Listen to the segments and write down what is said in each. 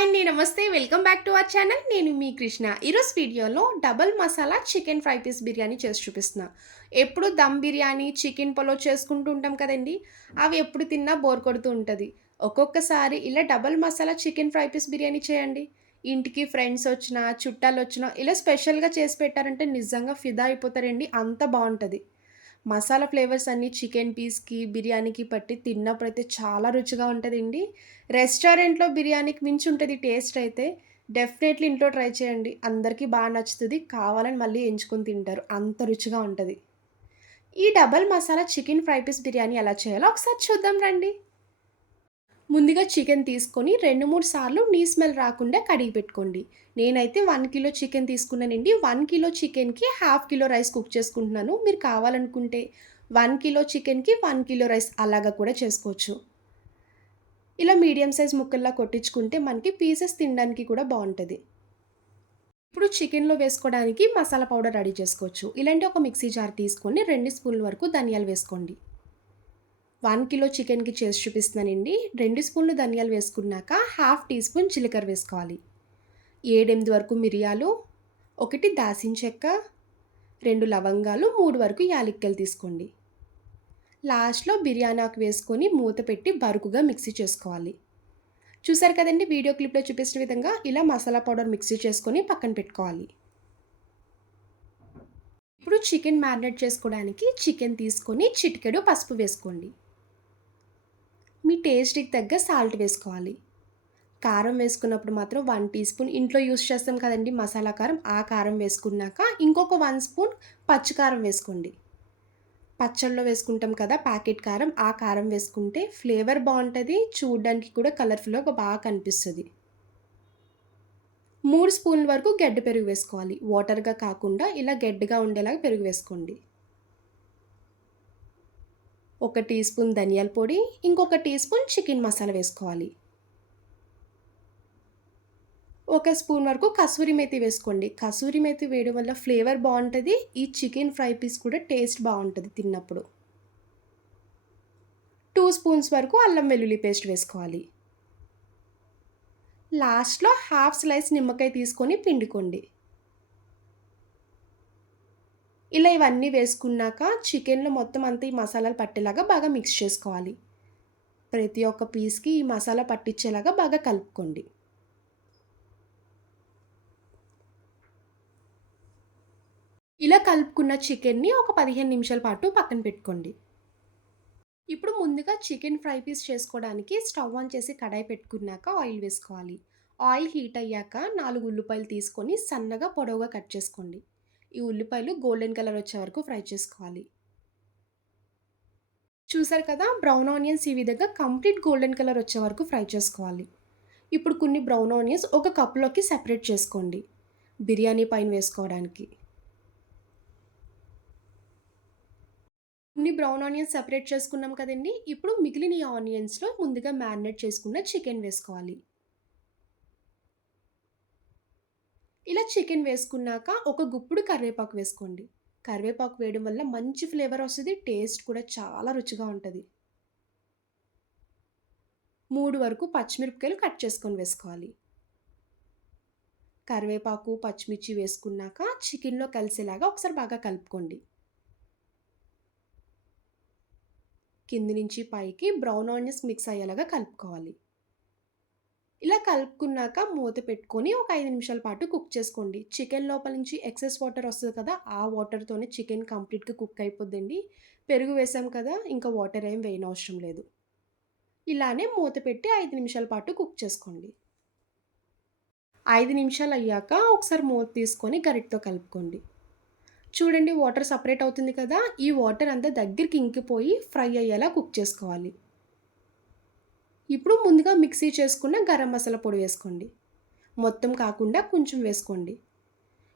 Hi అండి నమస్తే. Welcome back to our channel. నేను మీ కృష్ణ. ఈరోజు వీడియోలో double masala chicken fry piece biryani చేసి చూపిస్తున్నా. ఎప్పుడు దమ్ బిర్యానీ చికెన్ పొలో చేసుకుంటూ ఉంటాం కదండి. అవి ఎప్పుడు తిన్నా బోర్ కొడుతూ ఉంటుంది. ఒక్కొక్కసారి ఇలా double masala chicken fry piece biryani చేయండి. ఇంటికి ఫ్రెండ్స్ వచ్చినా చుట్టాలు వచ్చినా ఇలా స్పెషల్గా చేసి పెట్టారంటే నిజంగా ఫిదా అయిపోతారండి. అంత బాగుంటుంది. మసాలా ఫ్లేవర్స్ అన్నీ చికెన్ పీస్కి బిర్యానీకి పట్టి తిన్నప్పుడైతే చాలా రుచిగా ఉంటుందండి. రెస్టారెంట్లో బిర్యానీకి మించి ఉంటుంది టేస్ట్ అయితే డెఫినెట్లీ ఇంట్లో ట్రై చేయండి. అందరికీ బాగా నచ్చుతుంది. కావాలని మళ్ళీ ఎంచుకొని తింటారు. అంత రుచిగా ఉంటుంది. ఈ double masala chicken fry piece biryani ఎలా చేయాలో ఒకసారి చూద్దాం రండి. ముందుగా చికెన్ తీసుకొని రెండు మూడు సార్లు నీ స్మెల్ రాకుండా కడిగి పెట్టుకోండి. నేనైతే వన్ కిలో చికెన్ తీసుకున్నానండి. వన్ కిలో చికెన్కి హాఫ్ కిలో రైస్ కుక్ చేసుకుంటున్నాను. మీరు కావాలనుకుంటే వన్ కిలో చికెన్కి వన్ కిలో రైస్ అలాగా కూడా చేసుకోవచ్చు. ఇలా మీడియం సైజ్ ముక్కల్లా కొట్టించుకుంటే మనకి పీసెస్ తినడానికి కూడా బాగుంటుంది. ఇప్పుడు చికెన్లో వేసుకోవడానికి మసాలా పౌడర్ రెడీ చేసుకోవచ్చు. ఇలాంటి ఒక మిక్సీ జార్ తీసుకొని రెండు స్పూన్ల వరకు ధనియాలు వేసుకోండి. వన్ కిలో చికెన్కి చేసి చూపిస్తున్నానండి. రెండు స్పూన్లు ధనియాలు వేసుకున్నాక హాఫ్ టీ స్పూన్ జీలకర్ర వేసుకోవాలి. ఏడెనిమిది వరకు మిరియాలు ఒకటి దాసిన చెక్క రెండు లవంగాలు మూడు వరకు యాలక్కలు తీసుకోండి. లాస్ట్లో బిర్యానీ ఆకు వేసుకొని మూత పెట్టి బరుకుగా మిక్సీ చేసుకోవాలి. చూసారు కదండి వీడియో క్లిప్లో చూపించిన విధంగా ఇలా మసాలా పౌడర్ మిక్సీ చేసుకొని పక్కన పెట్టుకోవాలి. ఇప్పుడు చికెన్ మ్యారినేట్ చేసుకోవడానికి చికెన్ తీసుకొని చిటికెడు పసుపు వేసుకోండి. మీ టేస్ట్కి తగ్గ సాల్ట్ వేసుకోవాలి. కారం వేసుకున్నప్పుడు మాత్రం వన్ టీ స్పూన్ ఇంట్లో యూస్ చేస్తాం కదండి మసాలా కారం ఆ కారం వేసుకున్నాక ఇంకొక వన్ స్పూన్ పచ్చికారం వేసుకోండి. పచ్చళ్ళలో వేసుకుంటాం కదా ప్యాకెట్ కారం ఆ కారం వేసుకుంటే ఫ్లేవర్ బాగుంటుంది చూడడానికి కూడా కలర్ఫుల్గా బాగా కనిపిస్తుంది. మూడు స్పూన్ల వరకు గడ్డ పెరుగు వేసుకోవాలి. వాటర్గా కాకుండా ఇలా గడ్డగా ఉండేలాగా పెరుగు వేసుకోండి. ఒక టీ స్పూన్ ధనియాల పొడి ఇంకొక టీ స్పూన్ చికెన్ మసాలా వేసుకోవాలి. ఒక స్పూన్ వరకు కసూరి మేతి వేసుకోండి. కసూరి మేతి వేయడం వల్ల ఫ్లేవర్ బాగుంటుంది ఈ చికెన్ ఫ్రై పీస్ కూడా టేస్ట్ బాగుంటుంది తిన్నప్పుడు. టూ స్పూన్స్ వరకు అల్లం వెల్లుల్లి పేస్ట్ వేసుకోవాలి. లాస్ట్లో హాఫ్ స్లైస్ నిమ్మకాయ తీసుకొని పిండుకోండి. ఇలా ఇవన్నీ వేసుకున్నాక చికెన్లో మొత్తం అంతా ఈ మసాలాలు పట్టేలాగా బాగా మిక్స్ చేసుకోవాలి. ప్రతి ఒక్క పీస్కి ఈ మసాలా పట్టించేలాగా బాగా కలుపుకోండి. ఇలా కలుపుకున్న చికెన్ని ఒక పదిహేను నిమిషాల పాటు పక్కన పెట్టుకోండి. ఇప్పుడు ముందుగా చికెన్ ఫ్రై పీస్ చేసుకోవడానికి స్టవ్ ఆన్ చేసి కడాయి పెట్టుకున్నాక ఆయిల్ వేసుకోవాలి. ఆయిల్ హీట్ అయ్యాక నాలుగు ఉల్లిపాయలు తీసుకొని సన్నగా పొడవుగా కట్ చేసుకోండి. ఈ ఉల్లిపాయలు గోల్డెన్ కలర్ వచ్చే వరకు ఫ్రై చేసుకోవాలి. చూసారు కదా? బ్రౌన్ ఆనియన్స్ ఈ విధంగా కంప్లీట్ గోల్డెన్ కలర్ వచ్చే వరకు ఫ్రై చేసుకోవాలి. ఇప్పుడు కొన్ని బ్రౌన్ ఆనియన్స్ ఒక కప్లోకి సెపరేట్ చేసుకోండి. బిర్యానీ పైన వేసుకోవడానికి. కొన్ని బ్రౌన్ ఆనియన్స్ సెపరేట్ చేసుకున్నాం కదండి? ఇప్పుడు మిగిలిన ఈ ఆనియన్స్లో ముందుగా మ్యారినేట్ చేసుకున్న చికెన్ వేసుకోవాలి. ఇలా చికెన్ వేసుకున్నాక ఒక గుప్పుడు కరివేపాకు వేసుకోండి. కరివేపాకు వేయడం వల్ల మంచి ఫ్లేవర్ వస్తుంది టేస్ట్ కూడా చాలా రుచిగా ఉంటుంది. మూడు వరకు పచ్చిమిరపకాయలు కట్ చేసుకొని వేసుకోవాలి. కరివేపాకు పచ్చిమిర్చి వేసుకున్నాక చికెన్లో కలిసేలాగా ఒకసారి బాగా కలుపుకోండి. కింది నుంచి పైకి బ్రౌన్ ఆనియన్స్ మిక్స్ అయ్యేలాగా కలుపుకోవాలి. ఇలా కలుపుకున్నాక మూత పెట్టుకొని ఒక ఐదు నిమిషాల పాటు కుక్ చేసుకోండి. చికెన్ లోపల నుంచి ఎక్సెస్ వాటర్ వస్తుంది కదా ఆ వాటర్తోనే చికెన్ కంప్లీట్గా కుక్ అయిపోద్దండి. పెరుగు వేసాం కదా ఇంకా వాటర్ ఏం వేయనవసరం లేదు. ఇలానే మూత పెట్టి ఐదు నిమిషాల పాటు కుక్ చేసుకోండి. ఐదు నిమిషాలు అయ్యాక ఒకసారి మూత తీసుకొని గరిటతో కలుపుకోండి. చూడండి వాటర్ సపరేట్ అవుతుంది కదా ఈ వాటర్ అంతా దగ్గరికి ఇంకిపోయి ఫ్రై అయ్యేలా కుక్ చేసుకోవాలి. ఇప్పుడు ముందుగా మిక్సీ చేసుకున్న గరం మసాలా పొడి వేసుకోండి. మొత్తం కాకుండా కొంచెం వేసుకోండి.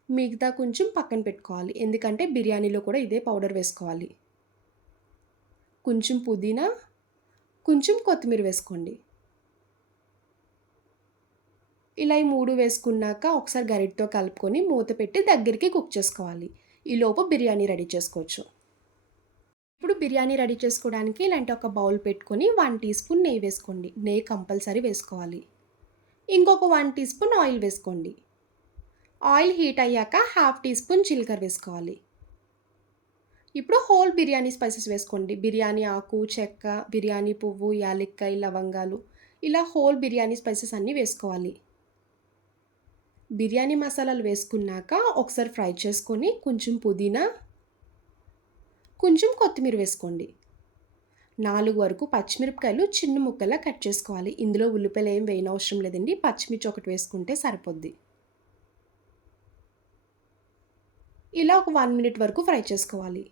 మిగతా కొంచెం పక్కన పెట్టుకోవాలి. ఎందుకంటే బిర్యానీలో కూడా ఇదే పౌడర్ వేసుకోవాలి. కొంచెం పుదీనా కొంచెం కొత్తిమీర వేసుకోండి. ఇలా ఈ మూడు వేసుకున్నాక ఒకసారి గరిటతో కలుపుకొని మూత పెట్టి దగ్గరికి కుక్ చేసుకోవాలి. ఈలోపు బిర్యానీ రెడీ చేసుకోవచ్చు. ఇప్పుడు బిర్యానీ రెడీ చేసుకోవడానికి ఇలాంటి ఒక బౌల్ పెట్టుకొని వన్ టీ స్పూన్ నెయ్యి వేసుకోండి. నెయ్యి కంపల్సరీ వేసుకోవాలి. ఇంకొక వన్ టీ స్పూన్ ఆయిల్ వేసుకోండి. ఆయిల్ హీట్ అయ్యాక హాఫ్ టీ స్పూన్ జీలకర్ర వేసుకోవాలి. ఇప్పుడు హోల్ బిర్యానీ స్పైసెస్ వేసుకోండి. బిర్యానీ ఆకు చెక్క బిర్యానీ పువ్వు యాలక్కాయ లవంగాలు ఇలా హోల్ బిర్యానీ స్పైసెస్ అన్నీ వేసుకోవాలి. బిర్యానీ మసాలాలు వేసుకున్నాక ఒకసారి ఫ్రై చేసుకొని కొంచెం పుదీనా కొంచెం కొత్తిమీర వేసుకోండి. నాలుగు వరకు పచ్చిమిరపకాయలు చిన్న ముక్కలా కట్ చేసుకోవాలి. ఇందులో ఉల్లిపాయలు ఏం వేయనవసరం లేదండి. పచ్చిమిర్చి ఒకటి వేసుకుంటే సరిపోద్ది. ఇలా ఒక వన్ మినిట్ వరకు ఫ్రై చేసుకోవాలి.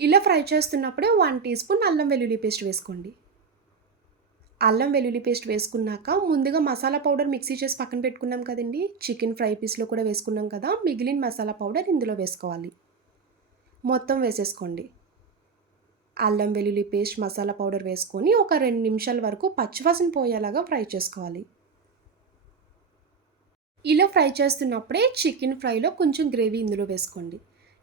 ఇలా ఫ్రై చేస్తున్నప్పుడే వన్ టీ స్పూన్ అల్లం వెల్లుల్లి పేస్ట్ వేసుకోండి. అల్లం వెల్లుల్లి పేస్ట్ వేసుకున్నాక ముందుగా మసాలా పౌడర్ మిక్సీ చేసి పక్కన పెట్టుకున్నాం కదండి. చికెన్ ఫ్రై పీస్లో కూడా వేసుకున్నాం కదా. మిగిలిన మసాలా పౌడర్ ఇందులో వేసుకోవాలి. మొత్తం వేసేసుకోండి. అల్లం వెల్లుల్లి పేస్ట్ మసాలా పౌడర్ వేసుకొని ఒక రెండు నిమిషాల వరకు పచ్చివాసన పోయేలాగా ఫ్రై చేసుకోవాలి. ఇలా ఫ్రై చేస్తున్నప్పుడే చికెన్ ఫ్రైలో కొంచెం గ్రేవీ ఇందులో వేసుకోండి.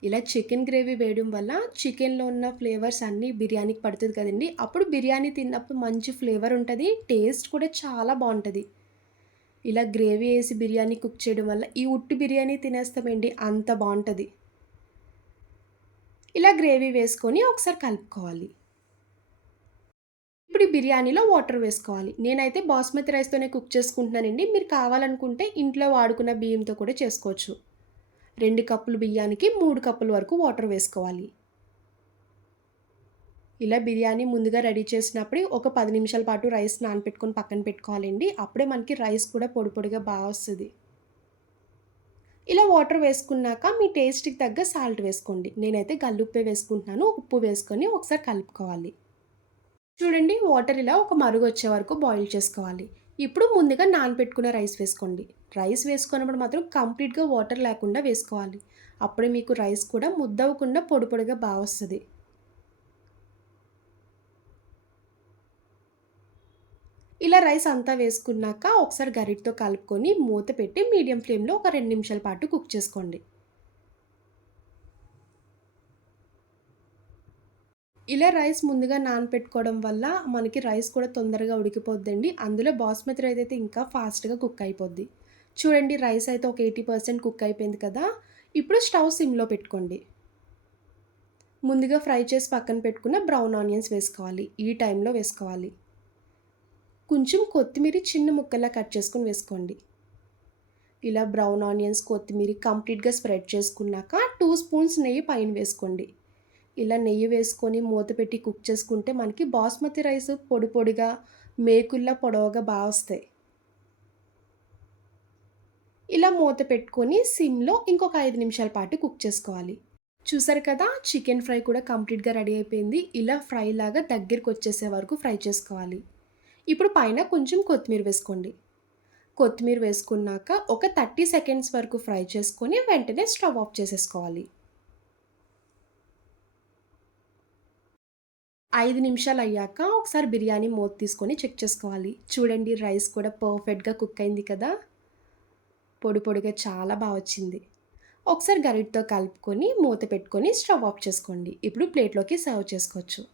ఇలా చికెన్ గ్రేవీ వేయడం వల్ల చికెన్లో ఉన్న ఫ్లేవర్స్ అన్నీ బిర్యానీకి పడుతుంది కదండి. అప్పుడు బిర్యానీ తిన్నప్పుడు మంచి ఫ్లేవర్ ఉంటుంది టేస్ట్ కూడా చాలా బాగుంటుంది. ఇలా గ్రేవీ వేసి బిర్యానీ కుక్ చేయడం వల్ల ఈ ఉట్టి బిర్యానీ తినేస్తామండి అంత బాగుంటుంది. ఇలా గ్రేవీ వేసుకొని ఒకసారి కలుపుకోవాలి. ఇప్పుడు బిర్యానీలో వాటర్ వేసుకోవాలి. నేనైతే బాస్మతి రైస్తోనే కుక్ చేసుకుంటున్నానండి. మీరు కావాలనుకుంటే ఇంట్లో వాడుకున్న బియ్యంతో కూడా చేసుకోవచ్చు. రెండు కప్పులు బియ్యానికి మూడు కప్పుల వరకు వాటర్ వేసుకోవాలి. ఇలా బిర్యానీ ముందుగా రెడీ చేసినప్పుడు ఒక పది నిమిషాల పాటు రైస్ నానపెట్టుకొని పక్కన పెట్టుకోవాలండి. అప్పుడే మనకి రైస్ కూడా పొడి పొడిగా బాగా వస్తుంది. ఇలా వాటర్ వేసుకున్నాక మీ టేస్ట్కి తగ్గ సాల్ట్ వేసుకోండి. నేనైతే గల్లుప్పే వేసుకుంటున్నాను. ఉప్పు వేసుకొని ఒకసారి కలుపుకోవాలి. చూడండి వాటర్ ఇలా ఒక మరుగు వచ్చే వరకు బాయిల్ చేసుకోవాలి. ఇప్పుడు ముందుగా నానబెట్టుకున్న రైస్ వేసుకోండి. రైస్ వేసుకున్నప్పుడు మాత్రం కంప్లీట్గా వాటర్ లేకుండా వేసుకోవాలి. అప్పుడే మీకు రైస్ కూడా ముద్దవకుండా పొడి పొడిగా బాగా వస్తుంది. ఇలా రైస్ అంతా వేసుకున్నాక ఒకసారి గరిటతో కలుపుకొని మూత పెట్టి మీడియం ఫ్లేమ్లో ఒక రెండు నిమిషాల పాటు కుక్ చేసుకోండి. ఇలా రైస్ ముందుగా నానపెట్టుకోవడం వల్ల మనకి రైస్ కూడా తొందరగా ఉడికిపోద్దండి. అందులో బాస్మతి రైస్ అయితే ఇంకా ఫాస్ట్గా కుక్ అయిపోద్ది. చూడండి రైస్ అయితే ఒక ఎయిటీ పర్సెంట్ కుక్ అయిపోయింది కదా. ఇప్పుడు స్టవ్ సిమ్లో పెట్టుకోండి. ముందుగా ఫ్రై చేసి పక్కన పెట్టుకున్న బ్రౌన్ ఆనియన్స్ వేసుకోవాలి. ఈ టైంలో వేసుకోవాలి. కొంచెం కొత్తిమీర చిన్న ముక్కలా కట్ చేసుకుని వేసుకోండి. ఇలా బ్రౌన్ ఆనియన్స్ కొత్తిమీర కంప్లీట్గా స్ప్రెడ్ చేసుకున్నాక టూ స్పూన్స్ నెయ్యి పైన వేసుకోండి. ఇలా నెయ్యి వేసుకొని మూత పెట్టి కుక్ చేసుకుంటే మనకి బాస్మతి రైస్ పొడి పొడిగా మేకుల్లా పొడవుగా బాగా వస్తాయి. ఇలా మూత పెట్టుకొని సిమ్లో ఇంకొక ఐదు నిమిషాల పాటు కుక్ చేసుకోవాలి. చూసారు కదా చికెన్ ఫ్రై కూడా కంప్లీట్గా రెడీ అయిపోయింది. ఇలా ఫ్రై లాగా దగ్గరికి వచ్చేసే వరకు ఫ్రై చేసుకోవాలి. ఇప్పుడు పైన కొంచెం కొత్తిమీర వేసుకోండి. కొత్తిమీర వేసుకున్నాక ఒక థర్టీ సెకండ్స్ వరకు ఫ్రై చేసుకొని వెంటనే స్టవ్ ఆఫ్ చేసేసుకోవాలి. ఐదు నిమిషాలు అయ్యాక ఒకసారి బిర్యానీ మూత తీసుకొని చెక్ చేసుకోవాలి. చూడండి రైస్ కూడా పర్ఫెక్ట్గా కుక్ అయింది కదా? పొడి పొడిగా చాలా బాగా వచ్చింది. ఒకసారి గరిటతో కలుపుకొని మూత పెట్టుకొని స్టవ్ ఆఫ్ చేసుకోండి. ఇప్పుడు ప్లేట్లోకి సర్వ్ చేసుకోవచ్చు.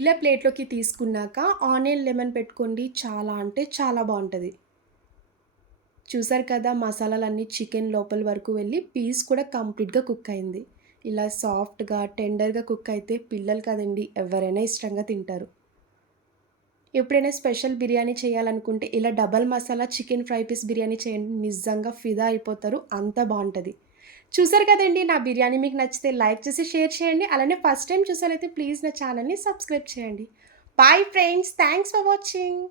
ఇలా ప్లేట్లోకి తీసుకున్నాక ఆనియన్ లెమన్ పెట్టుకోండి. చాలా అంటే చాలా బాగుంటుంది. చూసారు కదా మసాలాలన్నీ చికెన్ లోపల వరకు వెళ్ళి పీస్ కూడా కంప్లీట్గా కుక్ అయింది. ఇలా సాఫ్ట్గా టెండర్గా కుక్ అయితే పిల్లలు కదండి ఎవరైనా ఇష్టంగా తింటారు. ఎప్పుడైనా స్పెషల్ బిర్యానీ చేయాలనుకుంటే ఇలా double masala chicken fry piece biryani చేయండి నిజంగా ఫిదా అయిపోతారు అంత బాగుంటుంది. చూసారు కదండి నా బిర్యానీ మీకు నచ్చితే లైక్ చేసి షేర్ చేయండి. అలానే ఫస్ట్ టైం చూసారైతే ప్లీజ్ నా ఛానల్ని సబ్స్క్రైబ్ చేయండి. Bye friends thanks for watching.